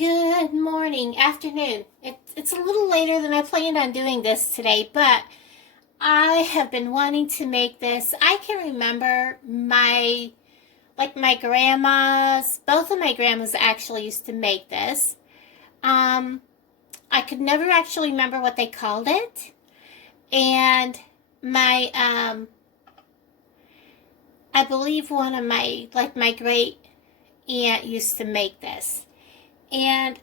Good morning, afternoon. It's a little later than I planned on doing this today, but I have been wanting to make this. I can remember my grandmas, both of my grandmas actually used to make this. I could never actually remember what they called it. And my, I believe one of my great aunt used to make this. And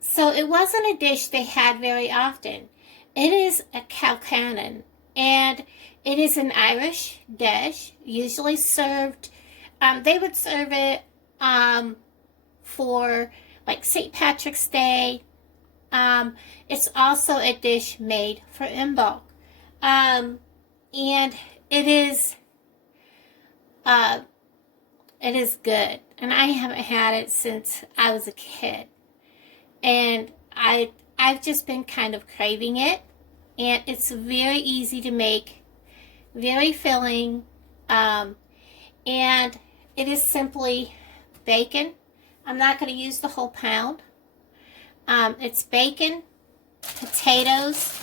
so it wasn't a dish they had very often. It is a COLCANNON, and it is an Irish dish, usually served, they would serve it for like St. Patrick's Day. It's also a dish made for Imbolc. And it is good, and I haven't had it since I was a kid, and I've just been kind of craving it, and it's very easy to make, very filling, and it is simply bacon. I'm not going to use the whole pound. It's bacon, potatoes.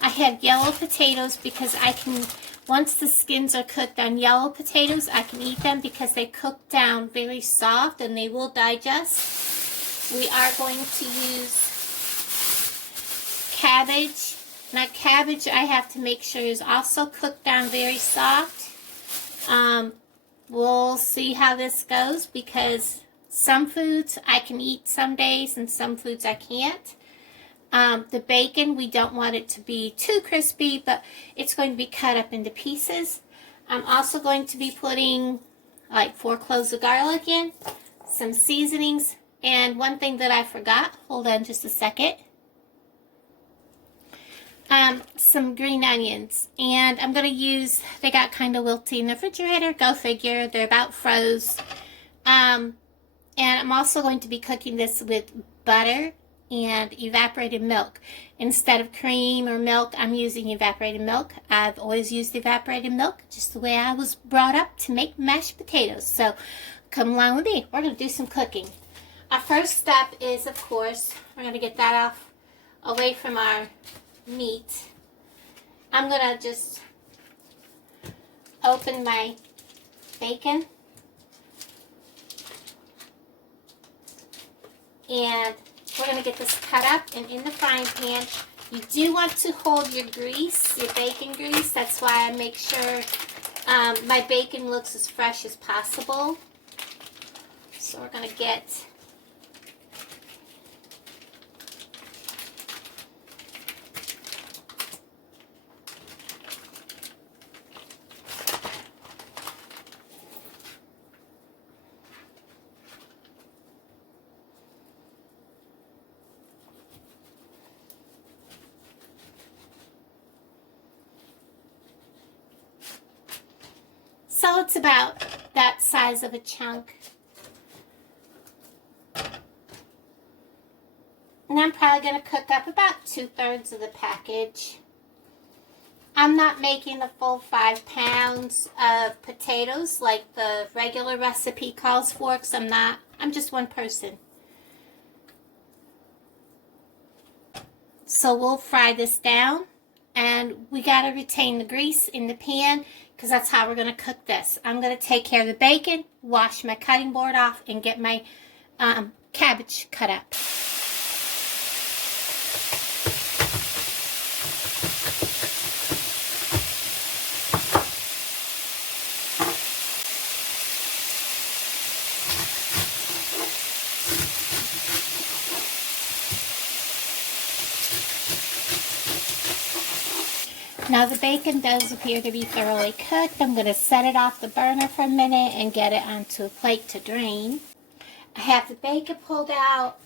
I have yellow potatoes because I can, once the skins are cooked on yellow potatoes, I can eat them because they cook down very soft and they will digest. We are going to use cabbage. Now cabbage I have to make sure is also cooked down very soft. We'll see how this goes because some foods I can eat some days and some foods I can't. The bacon, we don't want it to be too crispy, but it's going to be cut up into pieces. I'm also going to be putting like 4 cloves of garlic in, some seasonings, and one thing that I forgot, hold on just a second, some green onions. And I'm going to use, they got kind of wilty in the refrigerator, go figure, they're about froze. And I'm also going to be cooking this with butter and evaporated milk. Instead of cream or milk, I'm using evaporated milk. I've always used evaporated milk, just the way I was brought up to make mashed potatoes. So come along with me. We're going to do some cooking. Our first step is, of course, we're going to get that off away from our meat. I'm going to just open my bacon. And we're going to get this cut up and in the frying pan. You do want to hold your grease, your bacon grease. That's why I make sure my bacon looks as fresh as possible. So we're going to get so it's about that size of a chunk. And I'm probably going to cook up about 2/3 of the package. I'm not making the full 5 pounds of potatoes like the regular recipe calls for, because I'm just one person. So we'll fry this down, and we got to retain the grease in the pan because that's how we're going to cook this. I'm going to take care of the bacon, wash my cutting board off, and get my cabbage cut up. Now the bacon does appear to be thoroughly cooked. I'm going to set it off the burner for a minute and get it onto a plate to drain. I have the bacon pulled out,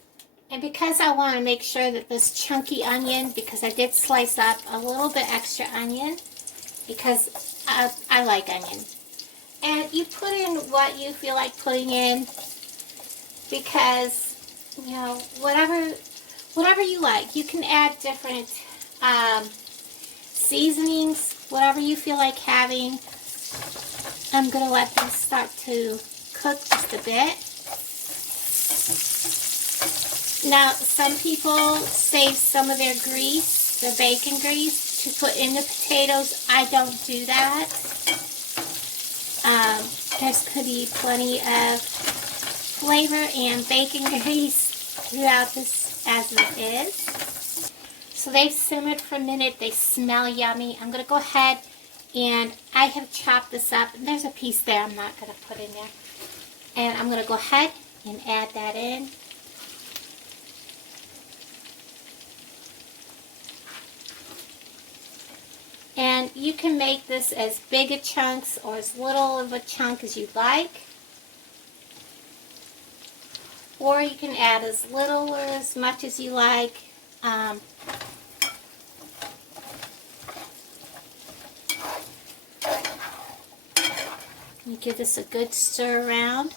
and because I want to make sure that this chunky onion, because I did slice up a little bit extra onion, because I like onion. And you put in what you feel like putting in, because, you know, whatever you like. You can add different seasonings, whatever you feel like having. I'm going to let them start to cook just a bit. Now, some people save some of their grease, their bacon grease, to put in the potatoes. I don't do that. There's could be plenty of flavor and bacon grease throughout this as it is. So they've simmered for a minute. They smell yummy. I'm going to go ahead and I have chopped this up. And there's a piece there I'm not going to put in there. And I'm going to go ahead and add that in. And you can make this as big a chunks or as little of a chunk as you like. Or you can add as little or as much as you like. You give this a good stir around.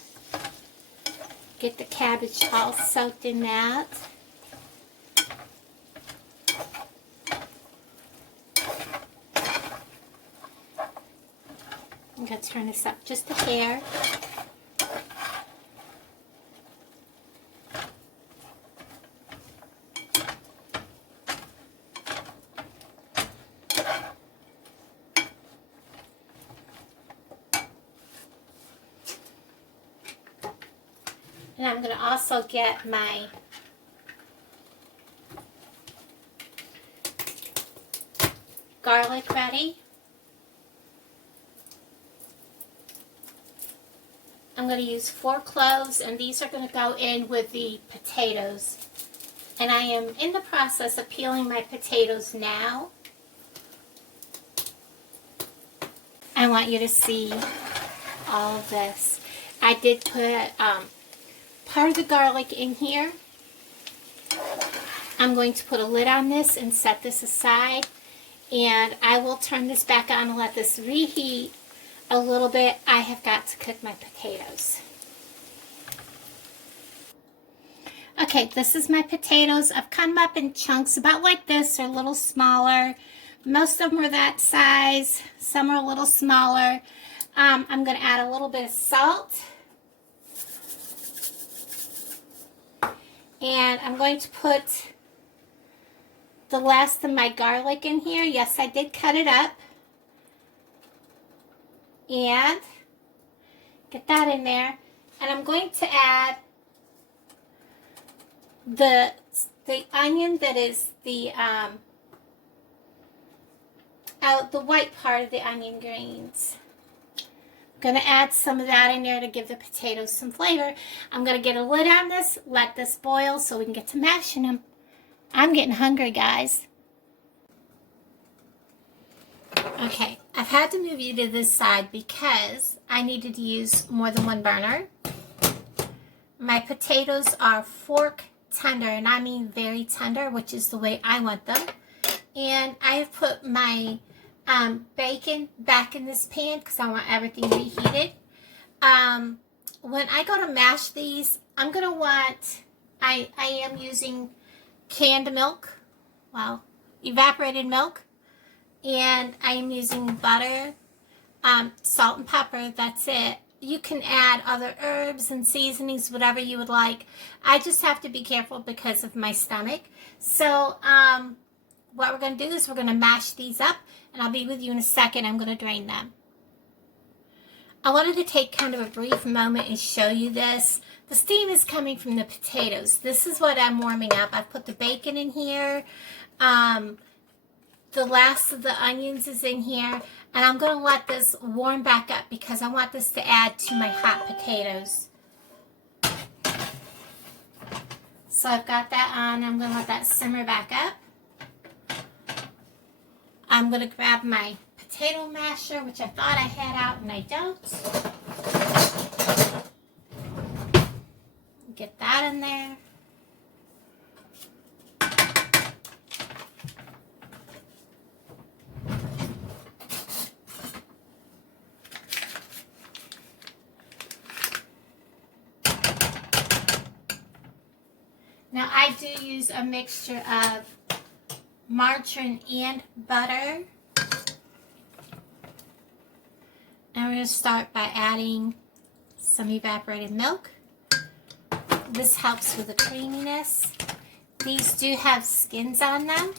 Get the cabbage all soaked in that. I'm going to turn this up just a hair. And I'm going to also get my garlic ready. I'm going to use 4 cloves, and these are going to go in with the potatoes. And I am in the process of peeling my potatoes now. I want you to see all of this. I did put part of the garlic in here. I'm going to put a lid on this and set this aside. And I will turn this back on and let this reheat a little bit. I have got to cook my potatoes. Okay, this is my potatoes. I've cut them up in chunks about like this or a little smaller. Most of them are that size. Some are a little smaller. I'm going to add a little bit of salt. And I'm going to put the last of my garlic in here. Yes, I did cut it up. And get that in there. And I'm going to add the onion that is the white part of the onion greens. I'm going to add some of that in there to give the potatoes some flavor. I'm going to get a lid on this, let this boil so we can get to mashing them. I'm getting hungry, guys. Okay, I've had to move you to this side because I needed to use more than one burner. My potatoes are fork tender, and I mean very tender, which is the way I want them. And I have put my bacon back in this pan because I want everything reheated. When I go to mash these, I'm going to want, I am using canned milk, well, evaporated milk. And I am using butter, salt and pepper, that's it. You can add other herbs and seasonings, whatever you would like. I just have to be careful because of my stomach. So what we're going to do is we're going to mash these up, and I'll be with you in a second. I'm going to drain them. I wanted to take kind of a brief moment and show you this. The steam is coming from the potatoes. This is what I'm warming up. I've put the bacon in here. The last of the onions is in here, and I'm going to let this warm back up because I want this to add to my hot potatoes. So I've got that on. I'm going to let that simmer back up. I'm going to grab my potato masher, which I thought I had out and I don't. Get that in there. Now I do use a mixture of margarine and butter. And we're going to start by adding some evaporated milk. This helps with the creaminess. These do have skins on them.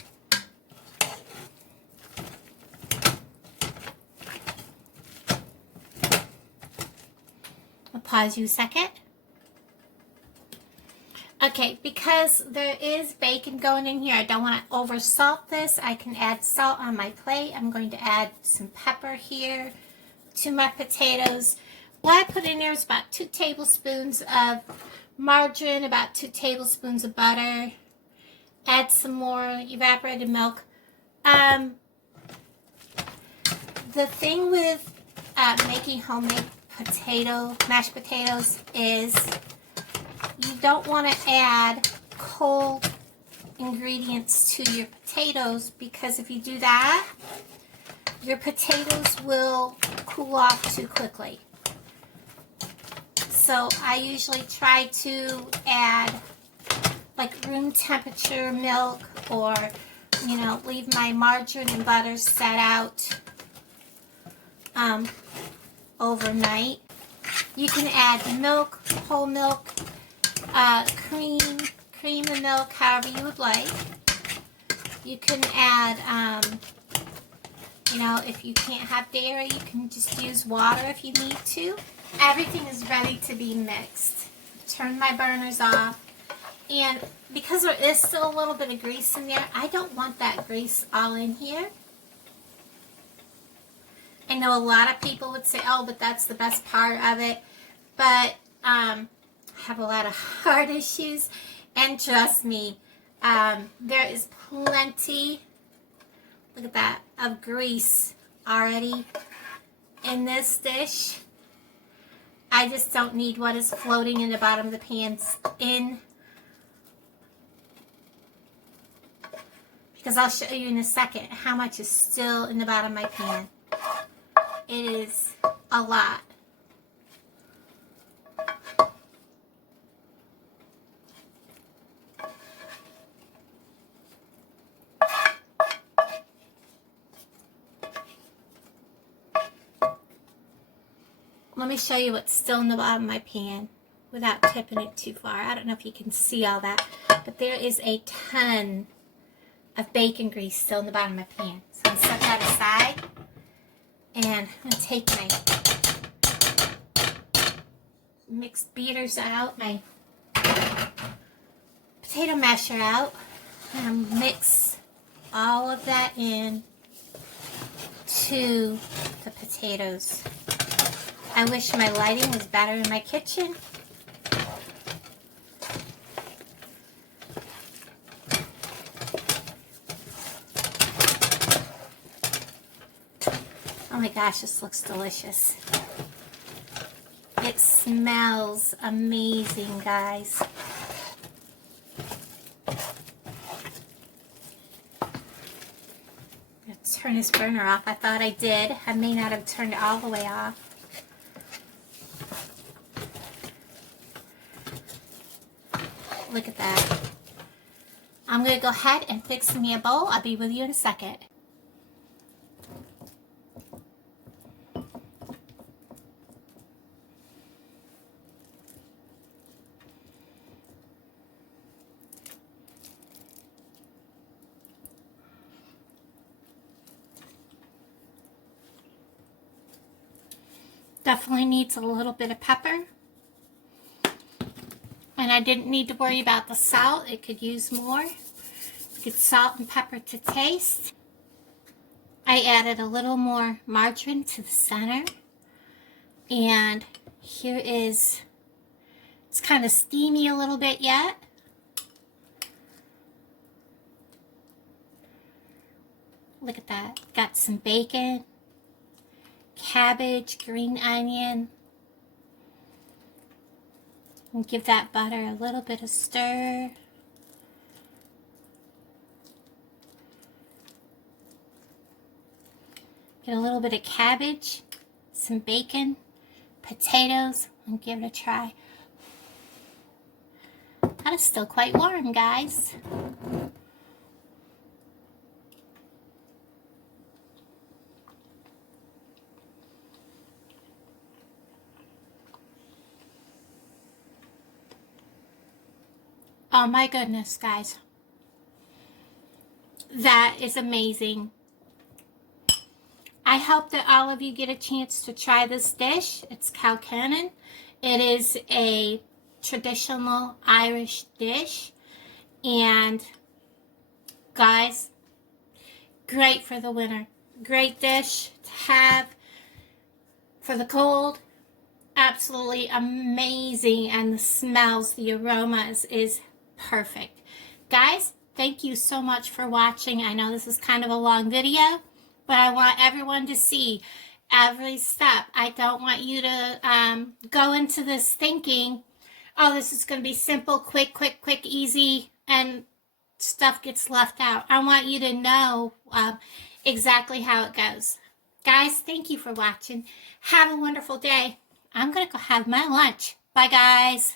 I'll pause you a second. Okay, because there is bacon going in here, I don't want to over salt this. I can add salt on my plate. I'm going to add some pepper here to my potatoes. What I put in there is about 2 tablespoons of margarine, about 2 tablespoons of butter. Add some more evaporated milk. The thing with making homemade mashed potatoes is you don't want to add cold ingredients to your potatoes, because if you do that, your potatoes will cool off too quickly. So I usually try to add like room temperature milk, or leave my margarine and butter set out overnight. You can add milk, whole milk, cream and milk, however you would like. You can add, if you can't have dairy, you can just use water if you need to. Everything is ready to be mixed. Turn my burners off. And because there is still a little bit of grease in there, I don't want that grease all in here. I know a lot of people would say, oh, but that's the best part of it. But I have a lot of heart issues. And trust me, there is plenty, look at that, of grease already in this dish. I just don't need what is floating in the bottom of the pan in. Because I'll show you in a second how much is still in the bottom of my pan. It is a lot. Let me show you what's still in the bottom of my pan without tipping it too far. I don't know if you can see all that, but there is a ton of bacon grease still in the bottom of my pan. So I'm going to set that aside, and I'm going to take my mixed beaters out, my potato masher out, and mix all of that in to the potatoes. I wish my lighting was better in my kitchen. Oh my gosh, this looks delicious. It smells amazing, guys. I'm going to turn this burner off. I thought I did. I may not have turned it all the way off. Look at that. I'm going to go ahead and fix me a bowl. I'll be with you in a second. Definitely needs a little bit of pepper. And I didn't need to worry about the salt. It could use more. You could salt and pepper to taste. I added a little more margarine to the center. And here is, it's kind of steamy a little bit yet. Look at that. Got some bacon, cabbage, green onion. And give that butter a little bit of stir. Get a little bit of cabbage, some bacon, potatoes, and give it a try. That is still quite warm, guys. Oh my goodness, guys. That is amazing. I hope that all of you get a chance to try this dish. It's COLCANNON. It is a traditional Irish dish. And guys, great for the winter. Great dish to have for the cold. Absolutely amazing. And the smells, the aromas is perfect. Guys, thank you so much for watching. I know this is kind of a long video, but I want everyone to see every step. I don't want you to go into this thinking, oh, this is going to be simple, quick, easy, and stuff gets left out. I want you to know exactly how it goes. Guys, thank you for watching. Have a wonderful day. I'm going to go have my lunch. Bye, guys.